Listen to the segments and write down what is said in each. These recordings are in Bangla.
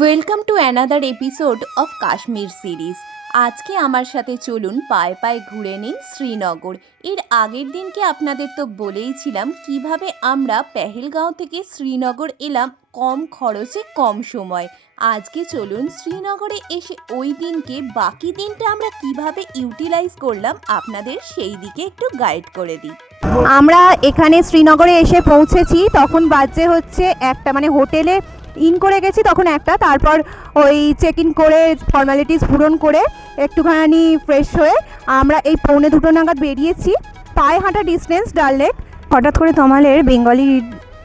Welcome to another episode of Kashmir series. আজকে আমার সাথে চলুন পায়ে পায়ে ঘুরে নিন শ্রীনগর। এর আগের দিনকে আপনাদের তো বলেইছিলাম কিভাবে আমরা পেহেলগাঁও থেকে শ্রীনগর এলাম কম খরচে কম সময়। আজকে চলুন শ্রীনগরে এসে ওই দিনকে বাকি দিনটা আমরা কিভাবে ইউটিলাইজ করলাম আপনাদের সেই দিকে একটু গাইড করে দিই। আমরা এখানে শ্রীনগরে এসে পৌঁছেছি, তখন বাজে হচ্ছে একটা, মানে হোটেলে ইন করে গেছি তখন একটা, তারপর ওই চেক ইন করে ফর্মালিটিস পূরণ করে একটুখানি ফ্রেশ হয়ে আমরা এই 1:45 নাগাদ বেরিয়েছি। পায়ে হাঁটা ডিস্টেন্স ডাল লেক। হঠাৎ করে তমালের বেঙ্গলি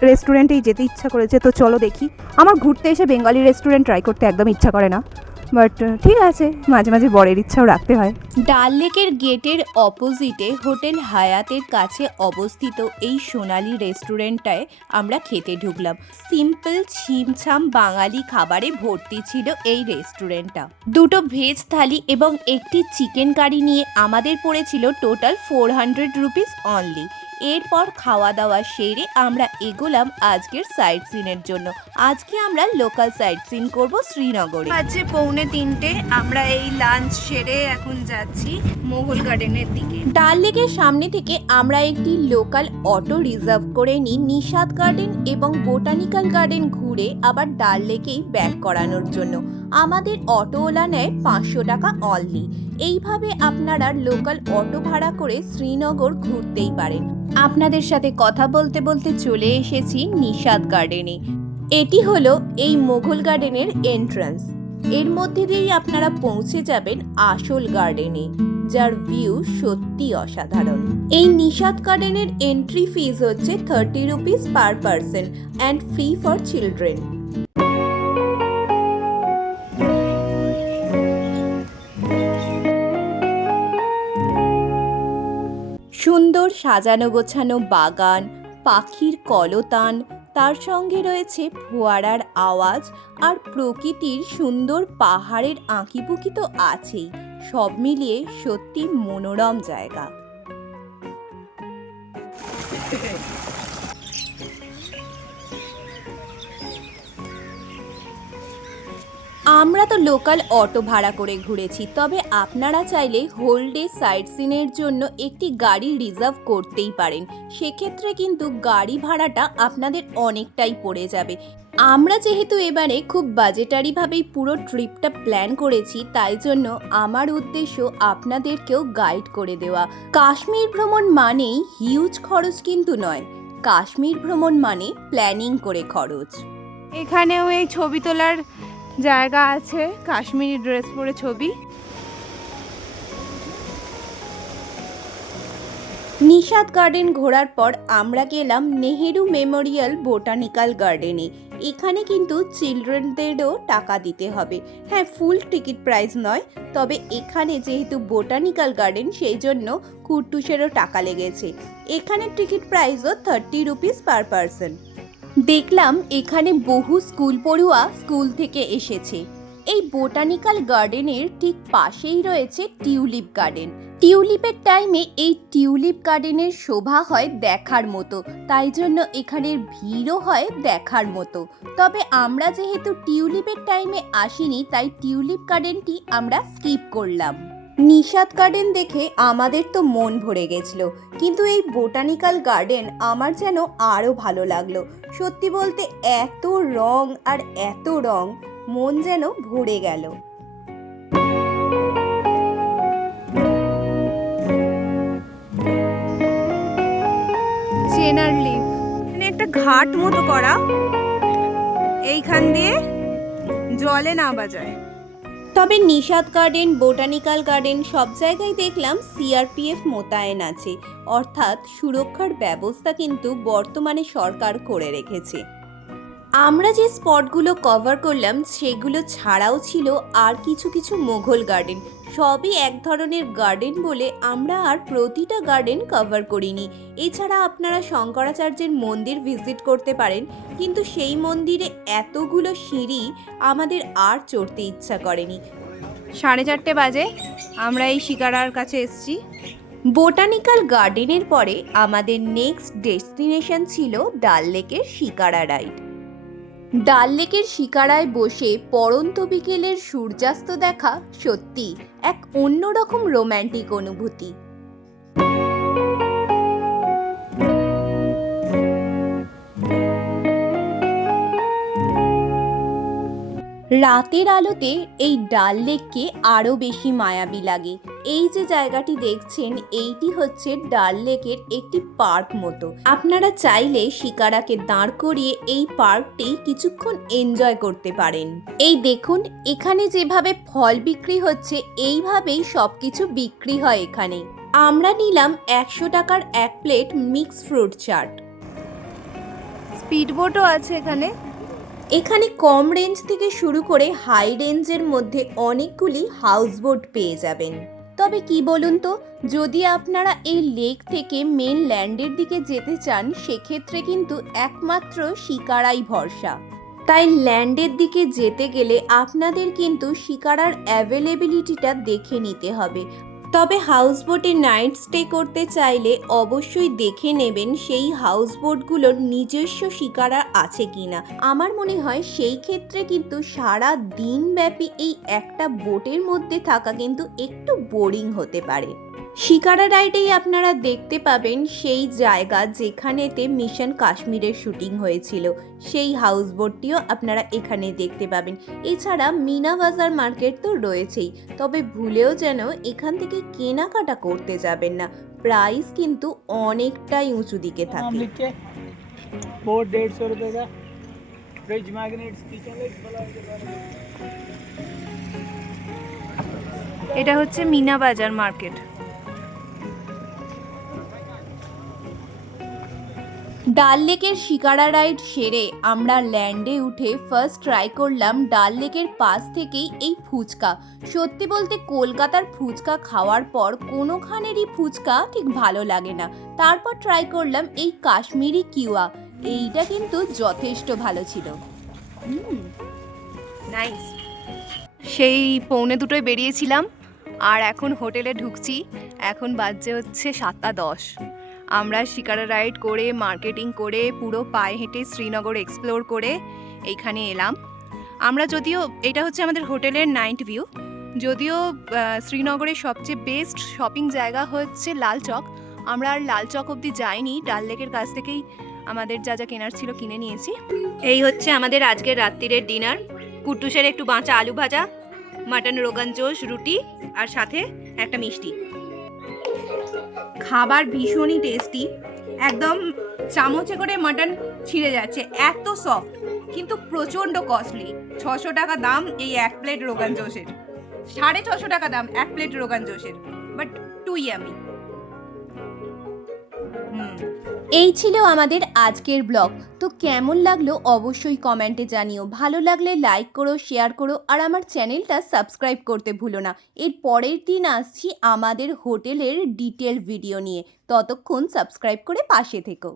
রেস্টুরেন্টেই যেতে ইচ্ছা করেছে, তো চলো দেখি। আমার ঘুরতে এসে বেঙ্গলি রেস্টুরেন্ট ট্রাই করতে একদম ইচ্ছা করে না, বাট ঠিক আছে, মাঝে মাঝে বরের ইচ্ছাও রাখতে হয়। ডাল লেকের গেটের অপোজিটে হোটেল হায়াতের কাছে অবস্থিত এই সোনালি রেস্টুরেন্টটায় আমরা খেতে ঢুকলাম। সিম্পল ছিমছাম বাঙালি খাবারে ভর্তি ছিল এই রেস্টুরেন্টটা। দুটো ভেজ থালি এবং একটি চিকেন কারি নিয়ে আমাদের পড়েছিল টোটাল 400 রুপিস অনলি। এরপর খাওয়া দাওয়া সেরে আমরা এগোলাম আজকের সাইট সিনের জন্য। আজকে আমরা লোকাল সাইট সিন করব শ্রীনগরে। আজকে 2:45 আমরা এই লাঞ্চ সেরে এখন যাচ্ছি মোগল গার্ডেনের দিকে। ডাল লেকের সামনে থেকে আমরা একটি লোকাল অটো রিজার্ভ করে নিই নিশাদ গার্ডেন এবং বোটানিক্যাল গার্ডেন ঘুরে আবার ডাল লেকেই ব্যাক করানোর জন্য। আমাদের অটোওয়ালা নেয় 500 টাকা অনলি। এইভাবে আপনারা লোকাল অটো ভাড়া করে শ্রীনগর ঘুরতেই পারেন। আপনাদের সাথে কথা বলতে বলতে চলে এসেছি নিশাদ গার্ডেনে। এটি হলো এই মোগল গার্ডেনের এন্ট্রান্স। এর মধ্যে দিয়েই আপনারা পৌঁছে যাবেন আসল গার্ডেনে, যার ভিউ সত্যি অসাধারণ। এই নিশাদ গার্ডেনের এন্ট্রি ফিজ হচ্ছে 30 rupees per person and free for children. সুন্দর সাজানো গোছানো বাগান, পাখির কলতান, তার সঙ্গে রয়েছে ফোয়ারার আওয়াজ আর প্রকৃতির সুন্দর পাহাড়ের আঁকিবুকি তো আছেই। সব মিলিয়ে সত্যি মনোরম জায়গা। আমরা তো লোকাল অটো ভাড়া করে ঘুরেছি, তবে আপনারা চাইলে হোল ডে সাইট সিনের জন্য একটি গাড়ি রিজার্ভ করতেই পারেন। সেক্ষেত্রে কিন্তু গাড়ি ভাড়াটা আপনাদের অনেকটাই পড়ে যাবে। আমরা যেহেতু এবারে খুব বাজেটারিভাবেই পুরো ট্রিপটা প্ল্যান করেছি, তাই জন্য আমার উদ্দেশ্য আপনাদেরকেও গাইড করে দেওয়া। কাশ্মীর ভ্রমণ মানেই হিউজ খরচ কিন্তু নয়, কাশ্মীর ভ্রমণ মানে প্ল্যানিং করে খরচ। এখানেও এই ছবি তোলার জায়গা আছে, কাশ্মীরি ড্রেস পরে ছবি। নিশাদ গার্ডেন ঘোরার পর আমরা গেলাম নেহেরু মেমোরিয়াল বোটানিক্যাল গার্ডেনে। এখানে কিন্তু চিলড্রেনদেরও টাকা দিতে হবে। হ্যাঁ, ফুল টিকিট প্রাইস নয়, তবে এখানে যেহেতু বোটানিক্যাল গার্ডেন সেই জন্য কুট্টুসেরও টাকা লেগেছে। এখানে টিকিট প্রাইসও 30 রুপিস পার পারসন। দেখলাম এখানে বহু স্কুল পড়ুয়া স্কুল থেকে এসেছে। এই বোটানিক্যাল গার্ডেনের ঠিক পাশেই রয়েছে টিউলিপ গার্ডেন। টিউলিপের টাইমে এই টিউলিপ গার্ডেনের শোভা হয় দেখার মতো, তাই জন্য এখানের ভিড়ও হয় দেখার মতো। তবে আমরা যেহেতু টিউলিপের টাইমে আসিনি, তাই টিউলিপ গার্ডেনটি আমরা স্কিপ করলাম। নিশাদ গার্ডেন দেখে আমাদের তো মন ভরে গেছিল, কিন্তু এই বোটানিক্যাল গার্ডেন আমার যেন আরও ভালো লাগলো। সত্যি বলতে এত রং আর এত রং, মন যেন ভরে গেল। চেনার লিভ, মানে একটা ঘাট মতো করা, এইখান দিয়ে জলে নামা যায়। তবে নিশাদ গার্ডেন, বোটানিক্যাল গার্ডেন সব জায়গায় দেখলাম সিআরপিএফ মোতায়েন আছে, অর্থাৎ সুরক্ষার ব্যবস্থা কিন্তু বর্তমানে সরকার করে রেখেছে। আমরা যে স্পটগুলো কভার করলাম সেগুলো ছাড়াও ছিল আর কিছু কিছু মোগল গার্ডেন। সবই এক ধরনের গার্ডেন বলে আমরা আর প্রতিটা গার্ডেন কভার করিনি। এছাড়া আপনারা শঙ্করাচার্যের মন্দির ভিজিট করতে পারেন, কিন্তু সেই মন্দিরে এতগুলো সিঁড়ি আমাদের আর চড়তে ইচ্ছা করেনি। 4:30 বাজে আমরা এই শিকারার কাছে এসেছি। বোটানিক্যাল গার্ডেনের পরে আমাদের নেক্সট ডেস্টিনেশন ছিল ডাল লেকের শিকারা রাইড। ডাল লেকের শিকারায় বসে পড়ন্ত বিকেলের সূর্যাস্ত দেখা সত্যি এক অন্যরকম রোম্যান্টিক অনুভূতি। রাতের আলোতে এই ডাল লেককে আরও বেশি মায়াবী লাগে। এই যে জায়গাটি দেখছেন এইটি হচ্ছে ডাল লেকের একটি পার্ক মতো। আপনারা চাইলে শিকারাকে দাঁড় করিয়ে এই পার্কটি কিছুক্ষণ এনজয় করতে পারেন। এই দেখুন এখানে যেভাবে ফল বিক্রি হচ্ছে এইভাবেই সব কিছু বিক্রি হয় এখানে। আমরা নিলাম 100 টাকার এক প্লেট মিক্স ফ্রুট চাট। স্পিডবোটও আছে এখানে। এখানে কম রেঞ্জ থেকে শুরু করে হাই রেঞ্জের মধ্যে অনেকগুলি হাউসবোট পেয়ে যাবেন। তবে কি বলুন তো, যদি আপনারা এই লেক থেকে মেন ল্যান্ডের দিকে যেতে চান সেক্ষেত্রে কিন্তু একমাত্র শিকারাই ভরসা। তাই ল্যান্ডের দিকে যেতে গেলে আপনাদের কিন্তু শিকারার অ্যাভেলেবিলিটিটা দেখে নিতে হবে। তবে হাউসবোটে নাইট স্টে করতে চাইলে অবশ্যই দেখে নেবেন সেই হাউসবোটগুলোর নিজস্ব শিকারা আছে কিনা। আমার মনে হয় সেই ক্ষেত্রে কিন্তু সারা দিনব্যাপী এই একটা বোটের মধ্যে থাকা কিন্তু একটু বোরিং হতে পারে। শিকারা রাইডেই আপনারা দেখতে পাবেন সেই জায়গা যেখানেতে মিশন কাশ্মীরের শুটিং হয়েছিল, সেই হাউসবোটটিও আপনারা এখানে দেখতে পাবেন। এছাড়া মিনা বাজার মার্কেট তো রয়েছেই, তবে ভুলেও যেন এখান থেকে কেনাকাটা করতে যাবেন না, প্রাইস কিন্তু অনেকটাই উঁচু দিকে থাকে। बोट 150 रुपए का, फ्रिज मैग्नेट्स, किचन लाइट वाला के बारे में। এটা হচ্ছে মিনা বাজার মার্কেট। ডাল লেকের শিকারা রাইড সেরে আমরা ল্যান্ডে উঠে ফার্স্ট ট্রাই করলাম ডাল লেকের পাশ থেকেই এই ফুচকা। সত্যি বলতে কলকাতার ফুচকা খাওয়ার পর কোনোখানেরই ফুচকা ঠিক ভালো লাগে না। তারপর ট্রাই করলাম এই কাশ্মীরি কিওয়া, এইটা কিন্তু যথেষ্ট ভালো ছিল। নাইস। সেই 1:45 বেরিয়েছিলাম আর এখন হোটেলে ঢুকছি। এখন বাজে হচ্ছে 7:10। আমরা শিকারা রাইড করে মার্কেটিং করে পুরো পায়ে হেঁটে শ্রীনগর এক্সপ্লোর করে এইখানে এলাম। আমরা যদিও এটা হচ্ছে আমাদের হোটেলের নাইট ভিউ, যদিও শ্রীনগরের সবচেয়ে বেস্ট শপিং জায়গা হচ্ছে লাল চক। আমরা আর লাল চক অবধি যাইনি, ডাল লেকের কাছ থেকেই আমাদের যা যা কেনার ছিল কিনে নিয়েছি। এই হচ্ছে আমাদের আজকের রাত্রিরের ডিনার। কুট্টুসের একটু বাঁচা আলু ভাজা, মাটন রোগান জোশ, রুটি আর সাথে একটা মিষ্টি। খাবার ভীষণই টেস্টি, একদম চামচে করে মাটন ছিঁড়ে যাচ্ছে, এত সফট, কিন্তু প্রচণ্ড কস্টলি। 600 টাকা দাম এই এক প্লেট রোগান জোশের, 650 টাকা দাম এক প্লেট রোগান জোশের, বাট টু ইয়ামি। এই ছিল আমাদের আজকের ব্লগ। তো কেমন লাগলো অবশ্যই কমেন্টে জানিও। ভালো লাগলে লাইক করো, শেয়ার করো আর আমার চ্যানেলটা সাবস্ক্রাইব করতে ভুলো না। এর পরের দিন আসছি আমাদের হোটেলের ডিটেল ভিডিও নিয়ে। ততক্ষণ সাবস্ক্রাইব করে পাশে থেকো।